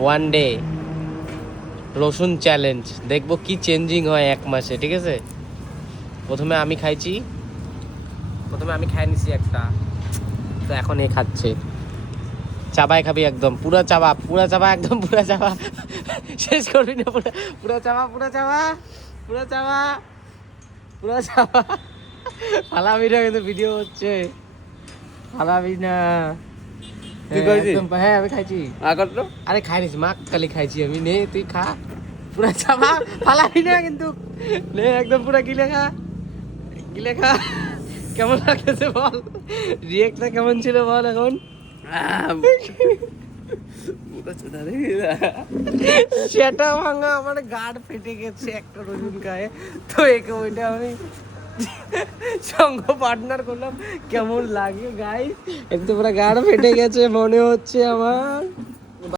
One day রসুন challenge, দেখবো কি চেঞ্জিং হয় 1 মাসে, ঠিক আছে? প্রথমে আমি খাই নিছি একটা, তো এখন এ খাচ্ছে। চাবাই খাবি একদম, পুরা চাবা একদম, পুরা চাবা, শেষ করবি না, পুরা চাবা ফালাবি না, কিন্তু ভিডিও হচ্ছে, ফালাবি না। হ্যাঁ আমি খাইছি। আরে খাই নিছি, মা কালি খাইছি আমি। নে তুই খা, পুরা চাবা, ফালাবি না কিন্তু। নে একদম পুরা গিলে খা। কেমন লাগতেছে বল, রিয়েক্টটা কেমন ছিল বল এখন। সেটা ভাঙা, আমার গাড় ফেটে গেছে একটা রসুন গায়ে, তো একে ওইটা আমি সঙ্গ পার্টনার করলাম। কেমন লাগে গাইস, একটু পুরো গাড় ফেটে গেছে মনে হচ্ছে আমার।